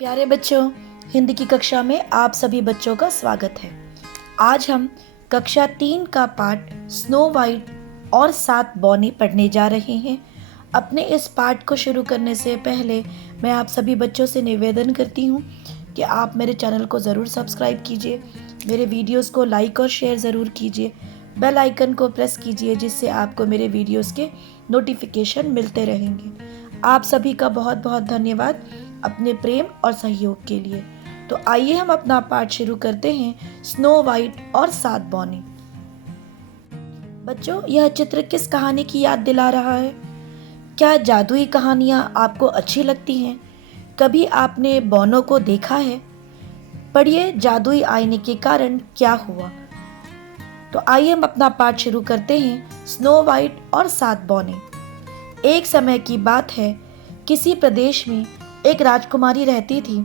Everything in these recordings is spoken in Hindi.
प्यारे बच्चों, हिंदी की कक्षा में आप सभी बच्चों का स्वागत है। आज हम कक्षा 3 का पाठ स्नो वाइट और 7 बौनी पढ़ने जा रहे हैं। अपने इस पाठ को शुरू करने से पहले मैं आप सभी बच्चों से निवेदन करती हूँ कि आप मेरे चैनल को ज़रूर सब्सक्राइब कीजिए, मेरे वीडियोस को लाइक और शेयर ज़रूर कीजिए, बेल आइकन को प्रेस कीजिए जिससे आपको मेरे वीडियोस के नोटिफिकेशन मिलते रहेंगे। आप सभी का बहुत बहुत धन्यवाद अपने प्रेम और सहयोग के लिए। तो आइए हम अपना पाठ शुरू करते हैं, स्नो वाइट और 7 बौनी। बच्चों, यह चित्र किस कहानी की याद दिला रहा है? क्या जादुई कहानियाँ आपको अच्छी लगती हैं? कभी आपने बौनों को देखा है? पढ़िए, जादुई आईने के कारण क्या हुआ। तो आइए हम अपना पाठ शुरू करते हैं, स्नो वाइट और 7 बौनी। एक समय की बात है, किसी प्रदेश में एक राजकुमारी रहती थी।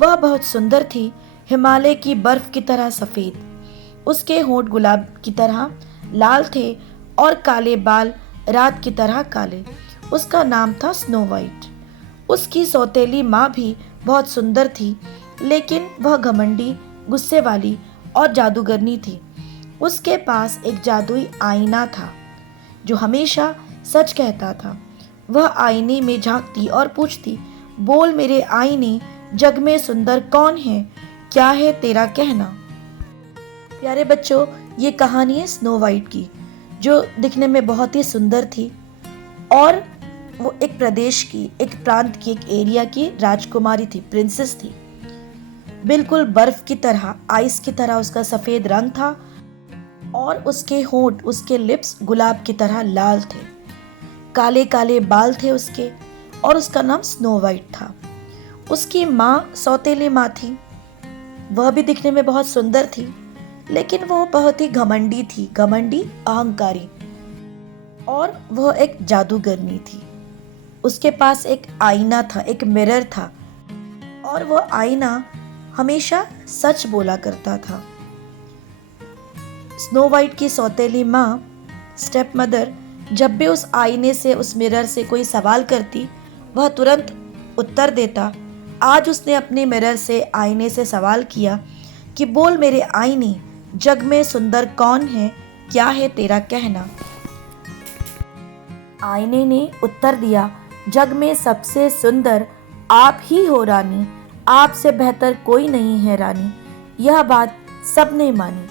वह बहुत सुंदर थी, हिमालय की बर्फ की तरह सफेद। उसके होंठ गुलाब की तरह लाल थे और काले बाल रात की तरह काले। उसका नाम था स्नो वाइट। उसकी सौतेली माँ भी बहुत सुंदर थी, लेकिन वह घमंडी, गुस्से वाली और जादूगरनी थी। उसके पास एक जादुई आईना था जो हमेशा सच कहता था। वह आईने में झांकती और पूछती, बोल मेरे आईने, जग में सुंदर कौन है, क्या है तेरा कहना। प्यारे बच्चों, ये कहानी है स्नो वाइट की, जो दिखने में बहुत ही सुंदर थी और वो एक प्रदेश की, एक प्रांत की, एक एरिया की राजकुमारी थी, प्रिंसेस थी। बिल्कुल बर्फ की तरह, आइस की तरह उसका सफेद रंग था और उसके होंठ, उसके लिप्स गुलाब की तरह लाल थे। काले काले बाल थे उसके और उसका नाम स्नो वाइट था। उसकी माँ सौतेली माँ थी। वह भी दिखने में बहुत सुंदर थी, लेकिन वह बहुत ही घमंडी थी, घमंडी, अहंकारी, और वह एक जादूगरनी थी। उसके पास एक आईना था, एक मिरर था, और वह आईना हमेशा सच बोला करता था। स्नो वाइट की सौतेली माँ, स्टेप मदर, जब भी उस आईने से, उस मिरर से कोई सवाल करती, वह तुरंत उत्तर देता। आज उसने अपने मिरर से, आईने से सवाल किया कि बोल मेरे आईने, जग में सुंदर कौन है, क्या है तेरा कहना। आईने ने उत्तर दिया, जग में सबसे सुंदर आप ही हो रानी, आपसे बेहतर कोई नहीं है रानी। यह बात सबने मानी।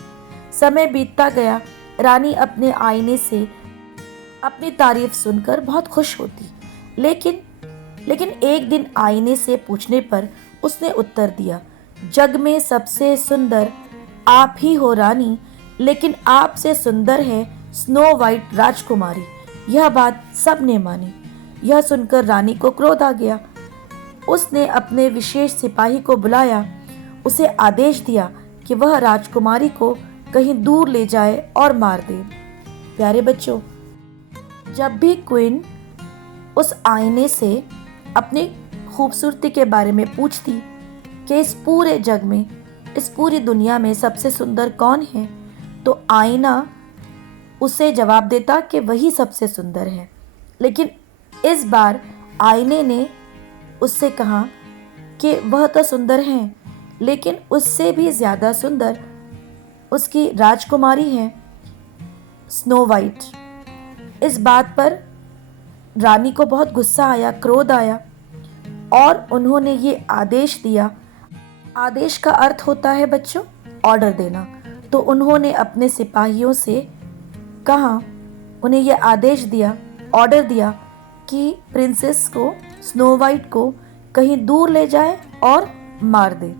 समय बीतता गया। रानी अपने आईने से अपनी तारीफ सुनकर बहुत खुश होती, लेकिन एक दिन आईने से पूछने पर उसने उत्तर दिया, जग में सबसे सुंदर आप ही हो रानी, लेकिन आपसे सुंदर है स्नो वाइट राजकुमारी। यह बात सबने मानी। यह सुनकर रानी को क्रोध आ गया। उसने अपने विशेष सिपाही को बुलाया, उसे आदेश दिया कि वह राजकुमारी को कहीं दूर ले जाए और मार दे। प्यारे बच्चों, जब भी क्वीन उस आईने से अपनी खूबसूरती के बारे में पूछती कि इस पूरे जग में, इस पूरी दुनिया में सबसे सुंदर कौन है, तो आईना उसे जवाब देता कि वही सबसे सुंदर है। लेकिन इस बार आईने ने उससे कहा कि वह तो सुंदर हैं, लेकिन उससे भी ज़्यादा सुंदर उसकी राजकुमारी है, स्नो वाइट। इस बात पर रानी को बहुत गुस्सा आया, क्रोध आया, और उन्होंने ये आदेश दिया। आदेश का अर्थ होता है बच्चों, ऑर्डर देना। तो उन्होंने अपने सिपाहियों से कहा, उन्हें ये आदेश दिया, ऑर्डर दिया कि प्रिंसेस को, स्नो वाइट को कहीं दूर ले जाए और मार दे।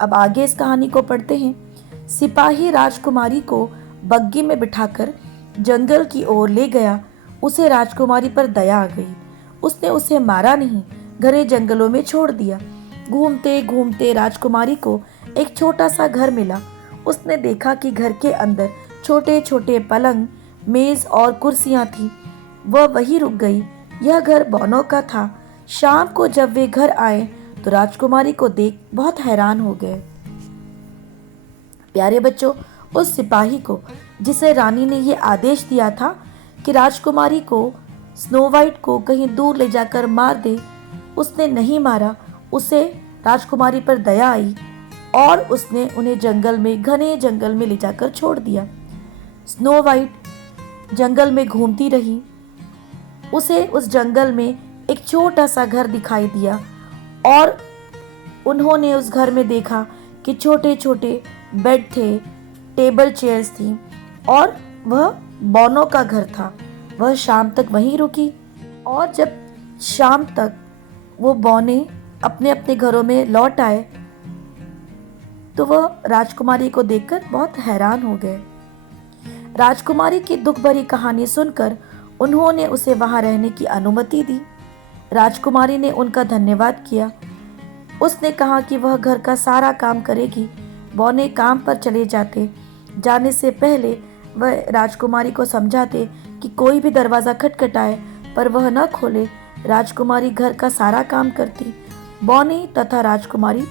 अब आगे इस कहानी को पढ़ते हैं। सिपाही राजकुमारी को बग्गी में बिठाकर जंगल की ओर ले गया। उसे राजकुमारी पर दया आ गई। उसने उसे मारा नहीं, घने जंगलों में छोड़ दिया। घूमते घूमते राजकुमारी को एक छोटा सा घर मिला। उसने देखा कि घर के अंदर छोटे छोटे पलंग, मेज और कुर्सियां थी। वह वहीं रुक गई। यह घर बौनों का था। शाम को जब वे घर आए तो राजकुमारी को देख बहुत हैरान हो गए। प्यारे बच्चों, उस सिपाही को, जिसे रानी ने ये आदेश दिया था कि राजकुमारी को, स्नो वाइट को कहीं दूर ले जाकर मार दे, उसने नहीं मारा उसे राजकुमारी पर दया आई और उसने उन्हें घने जंगल में ले जाकर छोड़ दिया। स्नो वाइट जंगल में घूमती रही। उसे उस जंगल में एक छोटा सा घर दिखाई दिया और उन्होंने उस घर में देखा कि छोटे छोटे बेड थे, टेबल चेयर्स थी और वह बौनों का घर था। वह शाम तक वहीं रुकी और जब शाम तक वो बौने अपने अपने घरों में लौट आए तो वह राजकुमारी को देखकर बहुत हैरान हो गए। राजकुमारी की दुख भरी कहानी सुनकर उन्होंने उसे वहां रहने की अनुमति दी। राजकुमारी ने उनका धन्यवाद किया। उसने कहा कि वह घर का सारा काम करेगी। बौने काम पर चले जाने से पहले वह राजकुमारी को समझाते कि कोई भी दरवाज़ा खटखटाए पर वह न खोले। राजकुमारी घर का सारा काम करती। बौने तथा राजकुमारी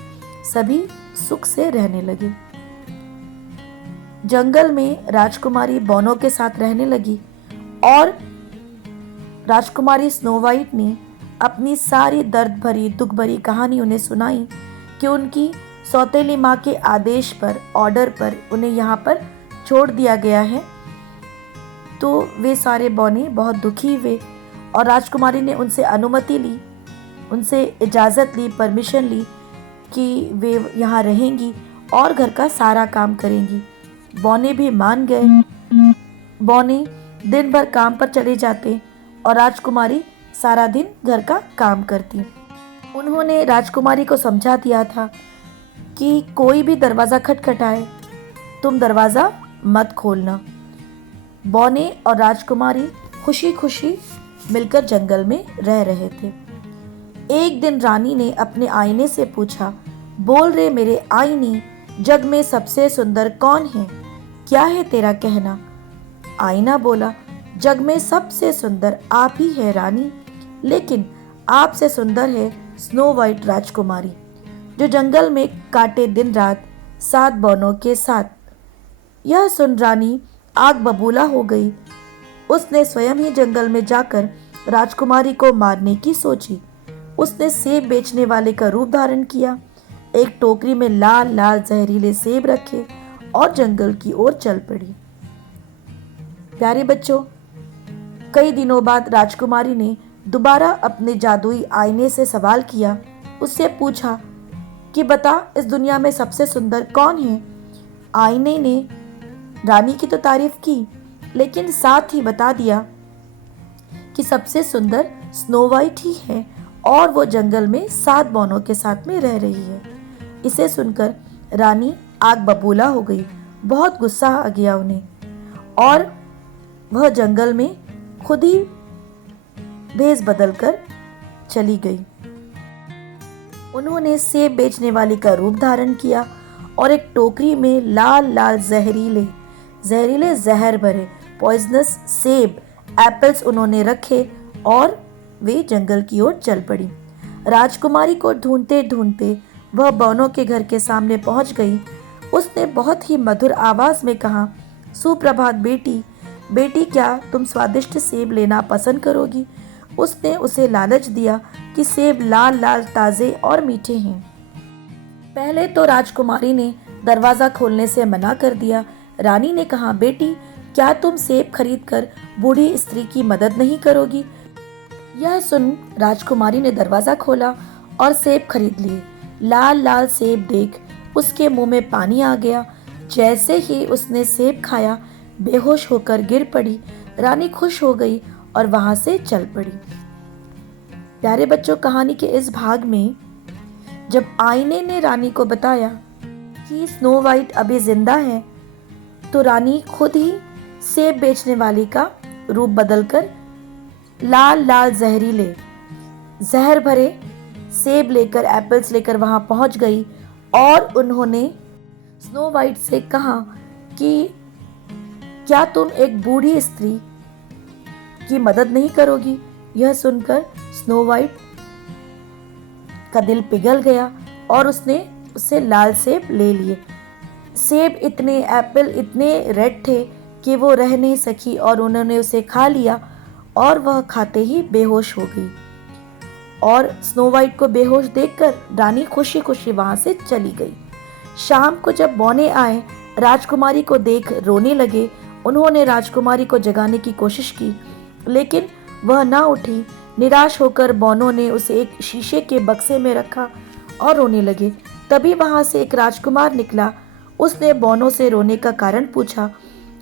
सभी सुख से रहने लगे। जंगल में राजकुमारी बौनों के साथ रहने लगी और राजकुमारी स्नो वाइट ने अपनी सारी दर्द भरी दुख भरी कहानी उन्हें सुनाई कि उनकी सौतेली माँ के आदेश पर, ऑर्डर पर उन्हें यहाँ पर छोड़ दिया गया है। तो वे सारे बौने बहुत दुखी हुए और राजकुमारी ने उनसे अनुमति ली, उनसे इजाज़त ली, परमिशन ली कि वे यहाँ रहेंगी और घर का सारा काम करेंगी। बौने भी मान गए। बौने दिन भर काम पर चले जाते और राजकुमारी सारा दिन घर का काम करती। उन्होंने राजकुमारी को समझा दिया था कि कोई भी दरवाज़ा खटखटाए तुम दरवाज़ा मत खोलना। बौने और राजकुमारी खुशी खुशी मिलकर जंगल में रह रहे थे। एक दिन रानी ने अपने आईने से पूछा, बोल रे मेरे आईने, जग में सबसे सुंदर कौन है? क्या है तेरा कहना? आईना बोला, जग में सबसे सुंदर आप ही है रानी, लेकिन आपसे सुंदर है स्नो वाइट राजकुमारी, जो जंगल में काटे दिन रात 7 बौनों के साथ। यह सुन रानी आग बबूला हो गई। उसने स्वयं ही जंगल में जाकर राजकुमारी को मारने की सोची। उसने सेब बेचने वाले का रूप धारण किया, एक टोकरी में लाल लाल जहरीले सेब रखे और जंगल की ओर चल पड़ी। प्यारे बच्चों, कई दिनों बाद राजकुमारी ने दोबारा अपने जादुई आईने से सवाल किया। उससे पूछा कि बता, इस दुनिया में सबसे सुंदर कौन है? आईने ने रानी की तो तारीफ की, लेकिन साथ ही बता दिया कि सबसे सुंदर स्नो वाइट ही है और वो जंगल में 7 बौनों के साथ में रह रही है। इसे सुनकर रानी आग बबूला हो गई। बहुत गुस्सा आ गया उन्हें और वह जंगल में खुद ही भेष बदलकर चली गई। उन्होंने सेब बेचने वाली का रूप धारण किया और एक टोकरी में लाल लाल जहरीले जहर भरे पॉइजनस सेब, एप्पल्स उन्होंने रखे और वे जंगल की ओर चल पड़ी। राजकुमारी को ढूंढते ढूंढते वह बौनों के घर के सामने पहुंच गई। उसने बहुत ही मधुर आवाज में कहा, सुप्रभात बेटी, बेटी क्या तुम स्वादिष्ट सेब लेना पसंद करोगी? उसने उसे लालच दिया कि सेब लाल लाल ताज़े और मीठे हैं। पहले तो राजकुमारी ने दरवाज़ा खोलने से मना कर दिया। रानी ने कहा, बेटी क्या तुम सेब खरीदकर बूढ़ी स्त्री की मदद नहीं करोगी? यह सुन राजकुमारी ने दरवाज़ा खोला और सेब खरीद लिए। लाल लाल सेब देख उसके मुंह में पानी आ गया। जैसे ही उसने सेब खाया, बेहोश होकर गिर पड़ी। रानी खुश हो गई और वहां से चल पड़ी। प्यारे बच्चों, कहानी के इस भाग में जब आईने ने रानी को बताया कि स्नो वाइट अभी जिंदा है, तो रानी खुद ही सेब बेचने वाली का रूप बदलकर लाल लाल जहरीले जहर भरे सेब लेकर, एप्पल्स लेकर वहां पहुंच गई और उन्होंने स्नो वाइट से कहा कि क्या तुम एक बूढ़ी स्त्री की मदद नहीं करोगी? यह सुनकर स्नो वाइट का दिल पिघल गया और उसने उससे लाल सेब ले लिए। सेब इतने, एप्पल इतने रेड थे कि वो रह नहीं सकी और उन्होंने उसे खा लिया और वह खाते ही बेहोश हो गई। और स्नो वाइट को बेहोश देखकर रानी खुशी खुशी वहां से चली गई। शाम को जब बौने आए, राजकुमारी को देख रोने लगे। उन्होंने राजकुमारी को जगाने की कोशिश की, लेकिन वह ना उठी। निराश होकर बौनों ने उसे एक शीशे के बक्से में रखा और रोने लगे। तभी वहां से एक राजकुमार निकला। उसने बौनों से रोने का कारण पूछा।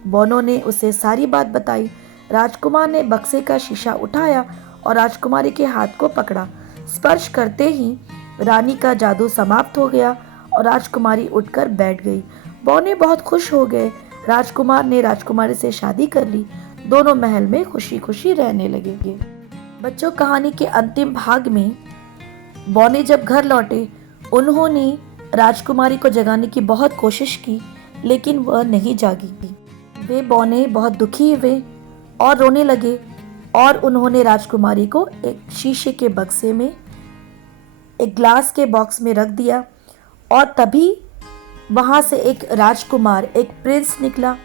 बौनों ने उसे सारी बात बताई। राजकुमार ने बक्से का शीशा उठाया और राजकुमारी के हाथ को पकड़ा। स्पर्श करते ही रानी का जादू समाप्त हो गया और राजकुमारी उठकर बैठ गई। बौने बहुत खुश हो गए। राजकुमार ने राजकुमारी से शादी कर ली। दोनों महल में खुशी खुशी रहने लगे। बच्चों, कहानी के अंतिम भाग में बौने जब घर लौटे, उन्होंने राजकुमारी को जगाने की बहुत कोशिश की, लेकिन वह नहीं जागी। वे बौने बहुत दुखी हुए और रोने लगे और उन्होंने राजकुमारी को एक शीशे के बक्से में, एक ग्लास के बॉक्स में रख दिया। और तभी वहां से एक राजकुमार, एक प्रिंस निकला।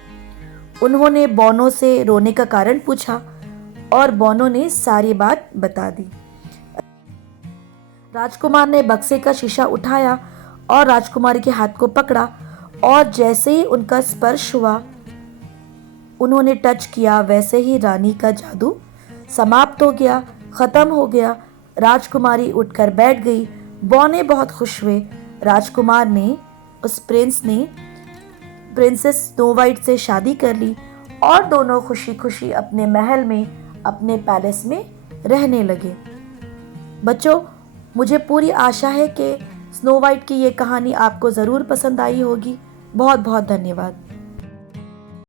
उन्होंने बौनों से रोने का कारण पूछा और बौनों ने सारी बात बता दी। राजकुमार ने बक्से का शीशा उठाया और राजकुमारी के हाथ को पकड़ा और जैसे ही उनका स्पर्श हुआ, उन्होंने टच किया, वैसे ही रानी का जादू समाप्त हो गया, खत्म हो गया। राजकुमारी उठकर बैठ गई। बौने बहुत खुश हुए। राजकुमार ने, उस प्रिंस ने प्रिंसेस स्नो वाइट से शादी कर ली और दोनों खुशी खुशी अपने महल में, अपने पैलेस में रहने लगे। बच्चों, मुझे पूरी आशा है कि स्नो वाइट की ये कहानी आपको ज़रूर पसंद आई होगी। बहुत बहुत धन्यवाद।